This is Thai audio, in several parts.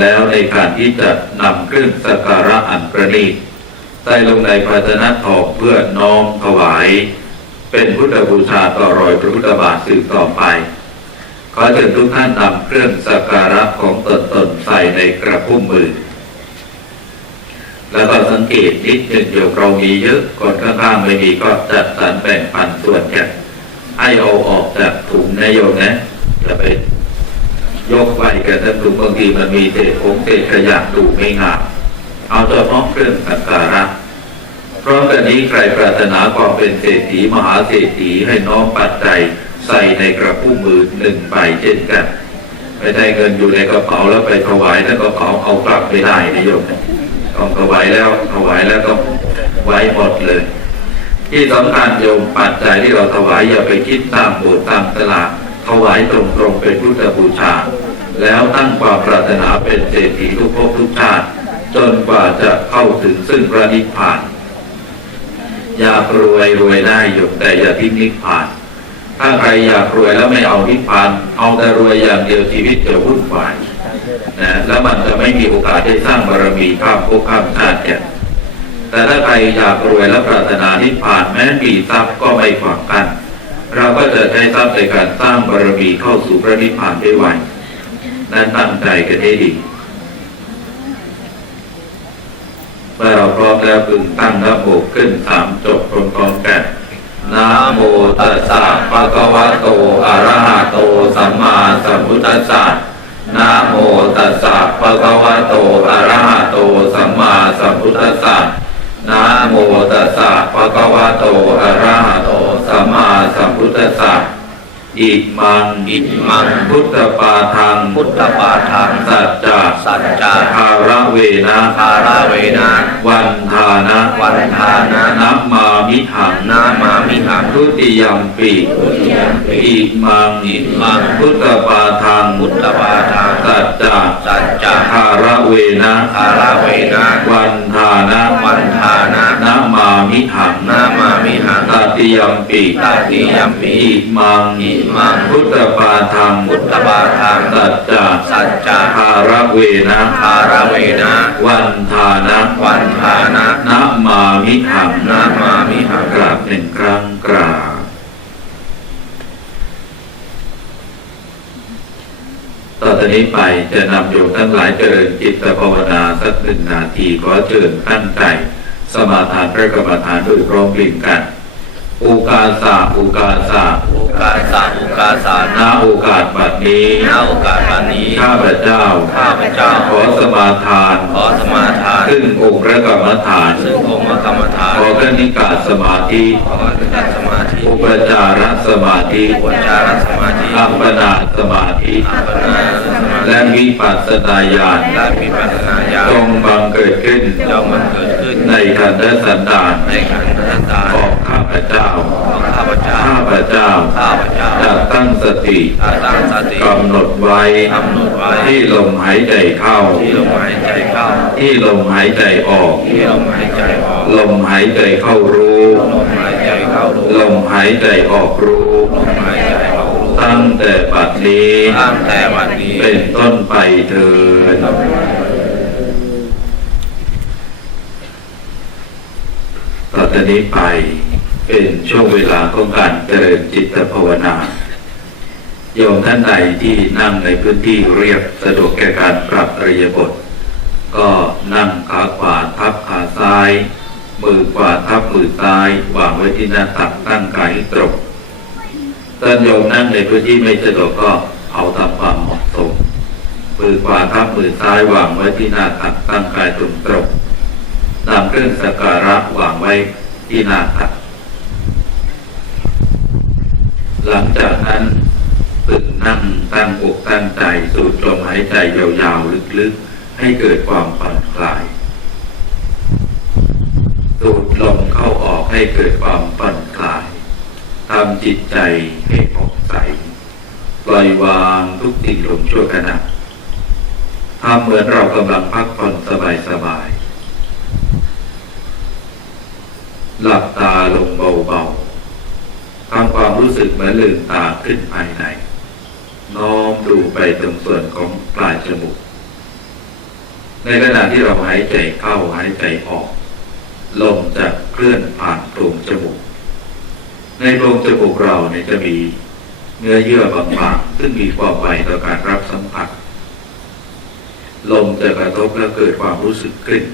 แล้วในการที่จะนำเครื่องสักการะอันประณีตใส่ลงในภาชนะทองเพื่อน้อมถวาย เป็นพุทธบูชาต่อรอยพระพุทธบาทสืบต่อไป ขอเชิญทุกท่านนำเครื่องสักการะของตนตนใส่ในกระพุ้มมือ แล้วก็สังเกตนิดหนึ่งโยมเรามีเยอะคนข้างๆไม่มีก็จัดสรรแบ่งปันส่วนกันให้เอาออกจากถุงนโยมนะจะไป ยกไปกันทั้งถุงบางทีมันมีเศษของเศษขยะดูไม่งามเอาเฉพาะเครื่องสักการะเพราะกันนี้ใครปรารถนาความเป็นเศรษฐีมหาเศรษฐีให้น้อมปัจจัยใส่ในกระพุ้มมือหนึ่งใบเช่นกันไม่ได้เงินอยู่ในกระเป๋าแล้วไปถวายแล้วกระเป๋าเอากลับไม่ได้นะโยมต้องถวายแล้วถวายแล้วก็ไว้หมดเลย ที่สำคัญโยมปัจจัยที่เราถวายอย่าไปคิดตามโบสถ์ตามตลาดถวายตรงๆเป็นพุทธบูชา แล้วตั้งความปรารถนาเป็นเศรษฐีทุกภพทุกชาติจนกว่าจะเข้าถึงซึ่งพระนิพพาน อยากรวยรวยได้โยมแต่อย่าทิ้งนิพพาน ถ้าใครอยากรวยแล้วไม่เอานิพพาน เอาแต่รวยอย่างเดียวชีวิตจะวุ่นวายนะแล้วมันจะไม่มีโอกาสได้สร้างบารมีข้ามภพข้ามชาติเนี่แต่ถ้าใครอยากรวยและปรารถนานิพพานแม้มีทรัพย์ก็ไม่ขวางกัน เราก็จะใช้ทรัพย์ในการสร้างบารมีเข้าสู่พระนิพพานได้ไว นั้นตั้งใจกันให้ดีเมื่อเราพร้อมแล้วพึงตั้งนะโมขึ้นสามจบพร้อมๆกันนะโมตัสสะภะคะวะโตอะระหะโตสัมมาสัมพุทธัสสะนะโมตัสสะภะคะวะโตอะระหะโตสัมมาสัมพุทธัสสะนะโมตัสสะภะคะวะโตอะระหะโตสัมมาสัมพุทธัสสะ อิมังอิมังพุทธปาทังพุทธปาทังสัจจะสัจจะคาระเวนะคาราเวนะวันทานะวันทานะนัมมามิหังนามามิหังทุติยมปีอิมังอิมังพุทธปาทังพุทธปาทังสัจจะสัจจะคาระเวนะคาราเวนะวันทานะวันทานะนามามิหังนามามิหังตติยมปีตติยมปิอิมังอิมังพุทธปาทังพุทธปาทังสัจจะสัจจะคาระเวนะคารเวนะวันทานะวันทานะนามามิหังนามามิหังกราบหนึ่งครั้งกราบต่อจากนี้ไปจะนำโยมทั้งหลายเจริญจิตภาวนาสักหนึ่งนาทีขอเชิญตั้งใจ สมาทานพระกรรมฐานด้วยพร้อมเพรียงกัน อุกาสาอุกาสาโอกาสาโอกาสาณโอกาสบัดนี้ณโอกาสวันนี้ข้าพเจ้าข้าพเจ้าขอสมาทานขอสมาทานซึ่งองค์พระกรรมฐานซึ่งองค์พระกรรมฐานขอพระนิกาสมาธิขอการสมาธิอุปจารสมาธิอุปจารสมาธิอัปปนาสมาธิอัปปนาสมาธิและวิปัสสนาญาณและวิปัสสนาญาณจงบังเกิดขึ้นย่อมมันเกิดขึ้นในขันธสันดานในขันธ์ทันตาของข้า พเจ้าของข้าพเจ้าข้าพเจ้าข้าพเจ้าจะตั้งสติถ้าตั้งสติกำหนดไว้กำหนดไว้ที่ลมหายใจเข้า ที่ลมหายใจเข้า ที่ลมหายใจออก ที่ลมหายใจออก ลมหายใจเข้ารู้ ลมหายใจเข้ารู้ลมหายใจออกรู้ลมหายใจออกรู้ตั้งแต่ปัจนี้ตั้งแต่วันนี้เป็นต้นไปเถิดต่อจากนี้ไป เป็นช่วงเวลาของการเจริญจิตภาวนาโยมท่านใดที่นั่งในพื้นที่เรียบสะดวกแก่การปรับอริยบท ก็นั่งขาขวาทับขาซ้าย มือขวาทับมือซ้ายวางไว้ที่หน้าตักตั้งกายตรงท่านโยมนั่งในพื้นที่ไม่สะดวกก็เอาตามความเหมาะสมมือขวาทับมือซ้ายวางไว้ที่หน้าตักตั้งกายตรงตรงนำเครื่องสักการะวางไว้ที่หน้าตัก หลังจากนั้นฝึกนั่งตั้งอกตั้งใจสูดลมหายใจยาวๆลึกๆ ให้เกิดความผ่อนคลายสูดลมเข้าออกให้เกิดความผ่อนคลายทำจิตใจให้ผ่องใสปล่อยวางทุกสิ่งลงชั่วขณะทำเหมือนเรากำลังพักผ่อนสบายๆหลับตาลงเบาๆ รู้สึกเหมือนลืมตาขึ้นภายใน น้อมดูไปตรงส่วนของปลายจมูก ในขณะที่เราหายใจเข้าหายใจออก ลมจะเคลื่อนผ่านโพรงจมูก ในโพรงจมูกเราเนี่ยจะมีเนื้อเยื่อบางๆซึ่งมีความไวต่อการรับสัมผัส ลมจะกระทบแล้วเกิดความรู้สึกกลิ่น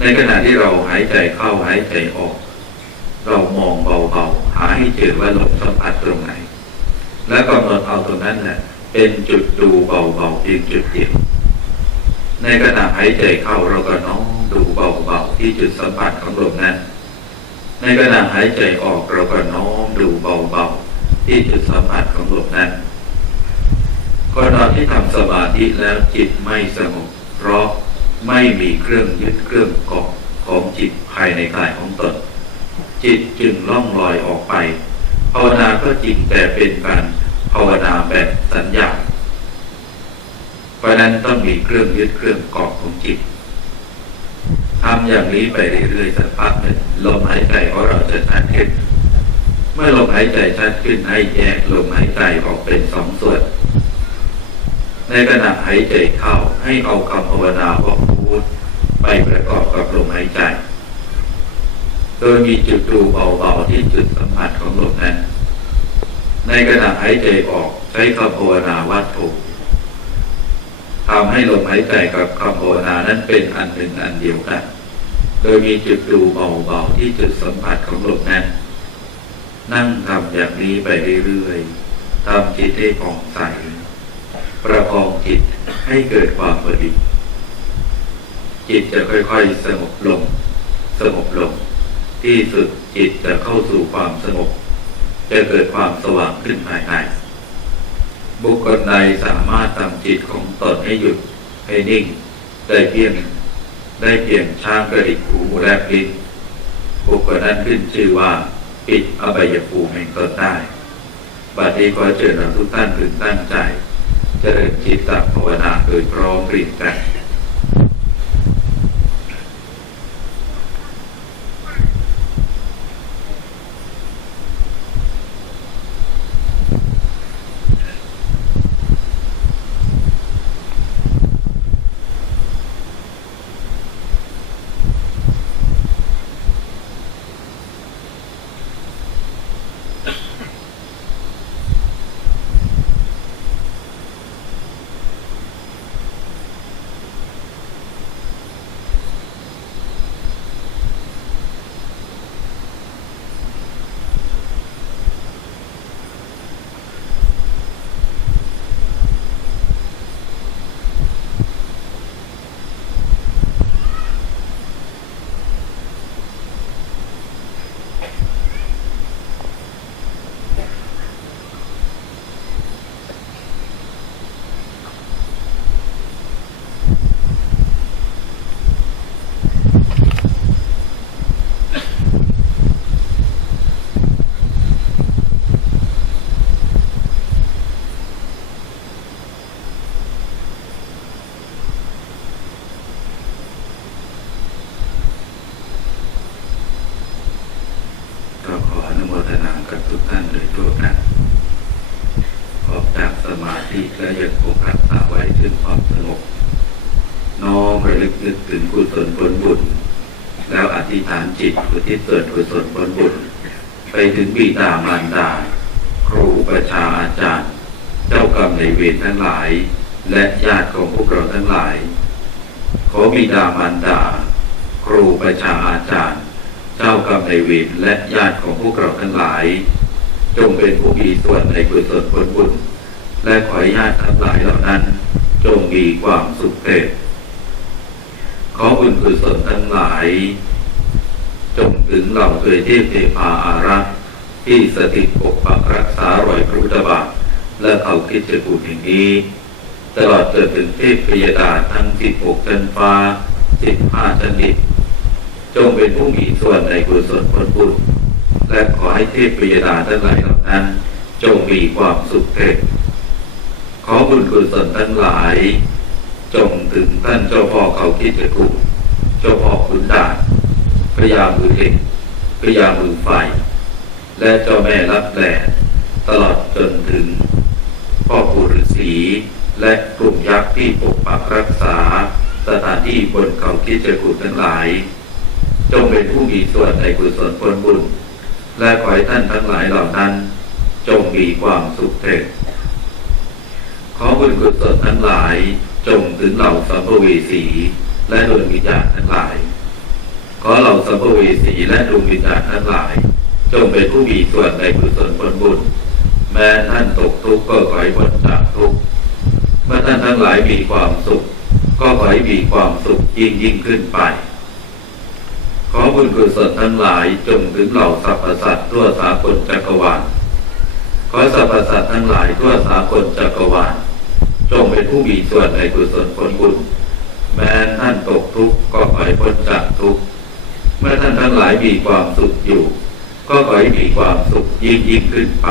ในขณะที่เราหายใจเข้าหายใจออก เรามองเบาๆ หาให้เจอว่าลมสัมผัสตรงไหน แล้วกำหนดเอาตรงนั้นแหละเป็นจุดดูเบาๆเพียงจุดเดียวในขณะหายใจเข้าเราก็น้อมดูเบาๆที่จุดสัมผัสของลมนั้น ในขณะหายใจออกเราก็น้อมดูเบาๆที่จุดสัมผัสของลมนั้นก็ตอนที่ทำสมาธิแล้วจิตไม่สงบเพราะไม่มีเครื่องยึดเครื่องเกาะของจิตภายในกายของตน จิตจึงล่องลอยออกไป ภาวนาก็จริงแต่เป็นการภาวนาแบบสัญญาเพราะนั้นต้องมีเครื่องยึดเครื่องเกาะของจิตทำอย่างนี้ไปเรื่อยๆสักพักหนึ่งลมหายใจของเราจะชัดขึ้นเมื่อลมหายใจชัดขึ้นให้แยกลมหายใจออกเป็นสองส่วน ในขณะหายใจเข้าให้เอาคำภาวนาว่าพูดไปประกอบกับลมหายใจ โดยมีจุดดูเบาๆที่จุดสัมผัสของลมนั้น ในขณะหายใจออกใช้คำภาวนาวัตถุทำให้ลมหายใจกับคำภาวนานั้นเป็นอันหนึ่งอันเดียวกัน โดยมีจุดดูเบาๆที่จุดสัมผัสของลมนั้น นั่งทำอย่างนี้ไปเรื่อยๆทำจิตให้ผ่องใส ประคองจิตให้เกิดความพอดีจิตจะค่อยๆสงบลง สงบลง ที่สุดจิตจะเข้าสู่ความสงบจะเกิดความสว่างขึ้นภายใน บุคคลใดสามารถทำจิตของตนให้หยุดให้นิ่ง ได้เพียงได้เพียงช่างกระดิกหูแลบลิ้นบุคคลนั้นขึ้นชื่อว่า ปิดอบายภูมิแห่งตนได้บัดนี้ขอเชิญทุกท่านพึงตั้งใจ เจริญจิตตภาวนาโดยพร้อมเรียงกัน ก็ขออนุโมทนากับทุกท่านโดยทั่วกันออกจาก สมาธิและยังคงรักษาไว้ถึงความสงบน้อมระลึกนึกถึงกุศลผลบุญ แล้วอธิษฐานจิตอุทิศส่วนกุศลผลบุญ ไปถึงบิดามารดา ครูประชาอาจารย์ เจ้ากรรมในายเวรทั้งหลาย และญาติของพวกเราทั้งหลาย ขอบิดามารดา ครูประชาอาจารย์ เจ้ากรรมในายเวรและญาติของพวกเราทั้งหลาย จงเป็นผู้มีส่วนในกุศลผลบุญ และขอให้ญาติทั้งหลายเหล่านั้น จงมีความสุขเถิดขอบุญกุศลทั้งหลาย จงถึงเหล่าเทยเทพเทพาอารักษ์ที่สถิตปกปักรักษารอยพระพุทธบาทและเขาคิดจะกูแห่งนี้ ตลอดจนถึงเทพพยดาทั้งสิบหกชั้นฟ้าสิบห้าชั้นดินจงเป็นผู้มีส่วนในกุศลผลบุญและขอให้เทพปยดาทั้งหลายเหล่านั้น จงมีความสุขเถิด ขอบุญกุศลทั้งหลาย จงถึงท่านเจ้าพ่อเขาคิดจะกุเจ้าพ่อขุนด่านพระยามือเหล็กพระยามือไฟ และเจ้าแม่รับแหลตลอดจนถึง พ่อปู่ฤาษีและกลุ่มยักษ์ที่ปกปักรักษา สถานที่บนเขาคิดเจกุทั้งหลาย จงเป็นผู้มีส่วนในกุศลผลบุญ และขอให้ท่านทั้งหลายเหล่านั้น จงมีความสุขเถิด ขอบุญกุศลทั้งหลายจงถึงเหล่าสัมภเวสี และดวงวิญญาณทั้งหลาย ขอเหล่าสัมภเวสีและดวงวิญญาณทั้งหลาย จงเป็นผู้มีส่วนในกุศลผลบุญ แม้ท่านตกทุกข์ก็ขอให้พ้นจากทุกข์เมื่อท่านทั้งหลายมีความสุข ก็ขอให้มีความสุขยิ่งยิ่งขึ้นไป ขอบุญกุศลทั้งหลายจงถึงเหล่าสรรพสัตว์ทั่วสากลจักรวาลขอสรรพสัตว์ทั้งหลายทั่วสากลจักรวาล จงเป็นผู้มีส่วนในกุศลผลบุญแม้ท่านตกทุกข์ก็ขอให้พ้นจากทุกข์เมื่อท่านทั้งหลายมีความสุขอยู่ ก็ขอให้มีความสุขยิ่งยิ่งขึ้นไป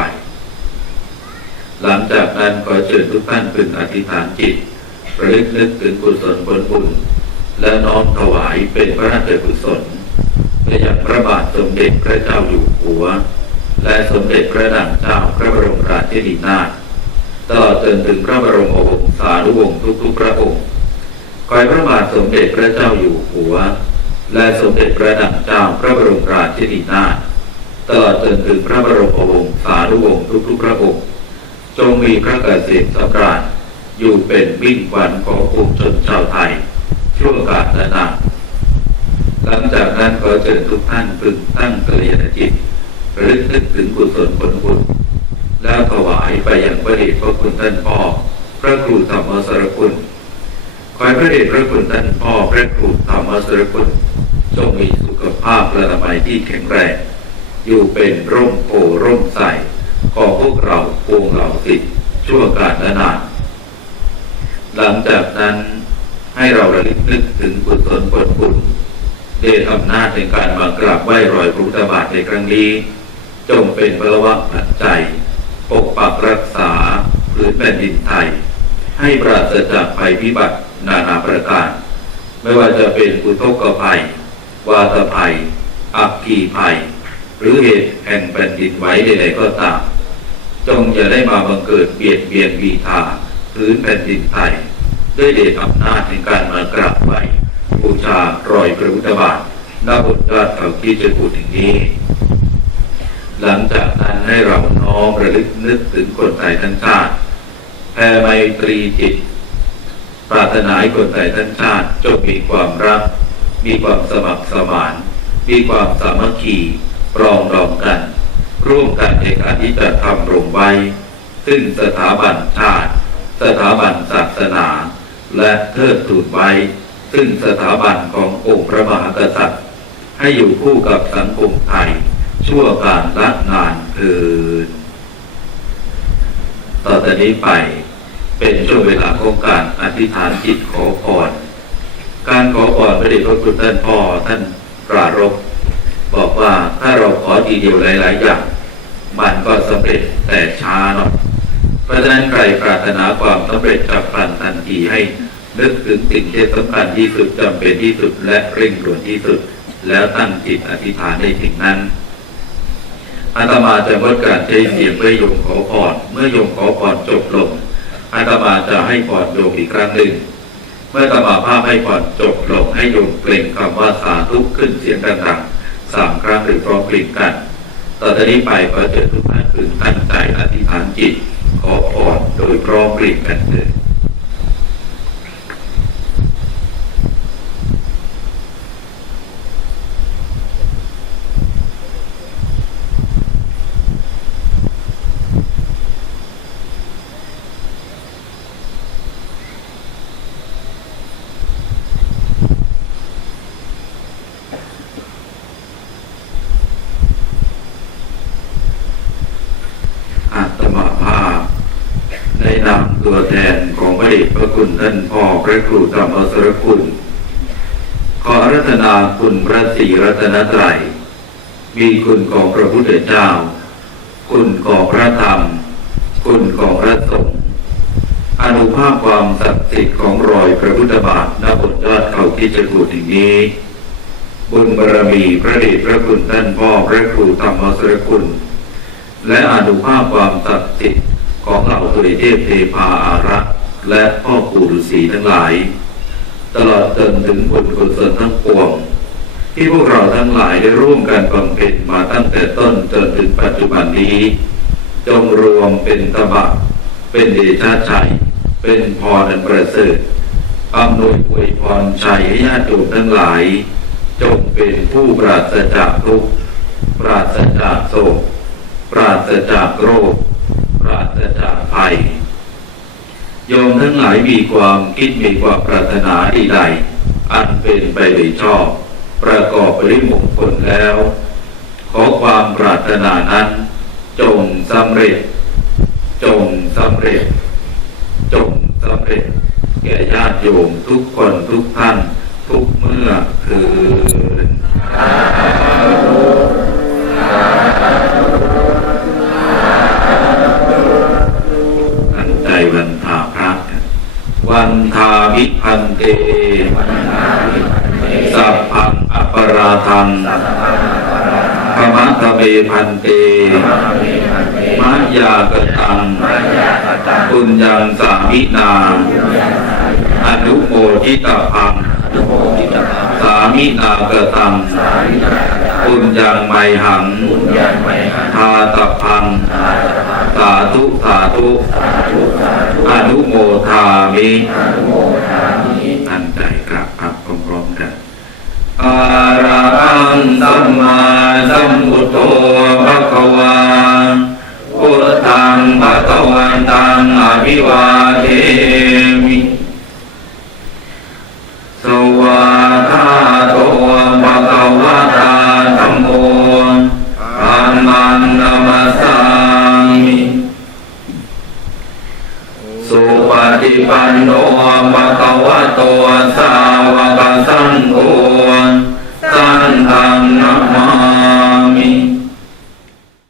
หลังจากนั้นขอเชิญทุกท่านพึงอธิษฐานจิตระลึกนึกถึงกุศลผลบุญและน้อมถวายเป็นพระราชกุศลไปยังพระบาทสมเด็จพระเจ้าอยู่หัว และสมเด็จพระนางเจ้าพระบรมราชินีนาถ ตลอดจนถึงพระบรมโอรสานุวงศ์ทุกๆพระองค์ขอให้พระบาทสมเด็จพระเจ้าอยู่หัว และสมเด็จพระนางเจ้าพระบรมราชินีนาถตลอดจนถึงพระบรมโอรสานุวงศ์ทุกๆพระองค์จงมีพระเกษมสำราญอยู่เป็นมิ่งขวัญของปวงชนชาวไทย ชั่วกาลนานหลังจากนั้นขอเชิญทุกท่านพึงตั้งเกลียดจิตระลึกนึกถึงกุศลผลบุญ แล้วถวายไปยังพระเดชพระคุณท่านพ่อ พระครูธรรมสรคุณขอให้พระเดชพระคุณท่านพ่อพระครูธรรมสรคุณจงมีสุขภาพและอนามัยที่แข็งแรง อยู่เป็นร่มโพร่มใสของพวกเราพวงเราสิทชั่วกาลนาน หลังจากนั้นให้เราระลึกนึกถึงกุศลผลบุญเดชอำนาจในการมากราบไหว้รอยพระพุทธบาทในครั้งนี้ จงเป็นพลวัตปัจจัย ปกปักรักษาพื้นแผ่นดินไทย ให้ปราศจากภัยพิบัตินานาประการ ไม่ว่าจะเป็นอุทกภัย วาตภัย อักขีภัย หรือเหตุแห่งแผ่นดินไหวใดๆก็ตาม จงอย่าได้มาบังเกิดเบียดเบียนวีทาพื้นแผ่นดินไทย ด้วยเดชอำนาจในการมากราบไหวบูชารอยพระพุทธบาทณบนยอดเขาที่จะพูดถึงนี้ หลังจากนั้นให้เราน้อมระลึกนึกถึงคนไทยทั้งชาติแผ่ไมตรีจิต ปรารถนาให้คนไทยทั้งชาติจงมีความรัก มีความสมัครสมาน มีความสามัคคีปรองดองกัน ร่วมกันในการที่จะทำรงไว้ ซึ่งสถาบันชาติ สถาบันศาสนา และเทิดทูนไว้ ซึ่งสถาบันขององค์พระมหากษัตริย์ ให้อยู่คู่กับสังคมไทย ชั่วการละนานเกินต่อจากนี้ไปเป็นช่วงเวลาของการอธิษฐานจิตขอพรการขอพรพระเดชพระคุณท่านพ่อท่านปรารภบอกว่าถ้าเราขอทีเดียวหลาย ๆ อย่าง มันก็สำเร็จแต่ช้าเนาะเพราะฉะนั้นใครปรารถนาความสำเร็จจับพลันทันทีให้นึกถึงสิ่งที่สำคัญที่สุดจำเป็นที่สุดและเร่งด่วนที่สุด แล้วตั้งจิตอธิษฐานในสิ่งนั้น อาตมาจะงดการใช้เสียงเพื่อโยมขอพรเมื่อโยมขอพรจบลงอาตมาจะให้พรโยมอีกครั้งหนึ่ง เมื่ออาตมาภาพให้พรจบลงให้โยมเปล่งคำว่าสาธุขึ้นเสียงดังๆสามครั้งหรือพร้อมกลิ่นกันต่อจากนี้ไปขอเชิทุกท่านพึงตั้งใจอธิษฐานจิตขอพรโดยพร้อมกลิ่นกันเถิด อาตมาภาพในนาม ตัวแทนของพระเดชพระคุณท่านพ่อพระครูธรรมสรคุณ ขอรัตนาคุณพระศรีรัตนตรัย มีคุณของพระพุทธเจ้า คุณของพระธรรม คุณของพระสงฆ์อนุภาพความศักดิ์สิทธิ์ของรอยพระพุทธบาทณบนยอดเขาที่จะกูดแห่างนี้บุญบารมีพระเดชพระคุณท่านพ่อพระครูธรรมสรคุณ และอนุภาพความศักดิ์สิทธิ์ ของเหล่าตุริเทพเทพาอารักษ์และพ่อปู่ฤาษีทั้งหลาย ตลอดจนถึงบุญกุศลทั้งปวง ที่พวกเราทั้งหลายได้ร่วมกันบำเพ็ญมาตั้งแต่ต้นจนถึงปัจจุบันนี้ จงรวมเป็นตบะ เป็นเดชาชัย เป็นพรอันประเสริฐอำนวยอวยพรชัยให้ญาติโยมทั้งหลาย จงเป็นผู้ปราศจากทุกข์ปราศจากโศกปราศจากโรค ปราศจากภัย โยมทั้งหลายมีความคิดมีความปรารถนาใดๆอันเป็นไปโดยชอบ ประกอบไปด้วยมงคลแล้ว ขอความปรารถนานั้น จงสำเร็จ จงสำเร็จ จงสำเร็จ แก่ญาติโยมทุกคนทุกท่าน ทุกเมื่อคืนตั้ วันทาวิพันเตสัพพังอปราทังขมัตเมพันเตมะยากตังปุญญังสามินาอนุโมทิตพังสามินากตังปุญญังไมหัง ทาตพัง ธุสาธุอนุโมทามิอันใจกราบครับพร้อมๆกันอาระหังสัมมาสัมพุทโธภะคะวาพุทธังภะคะวันตังอภิวา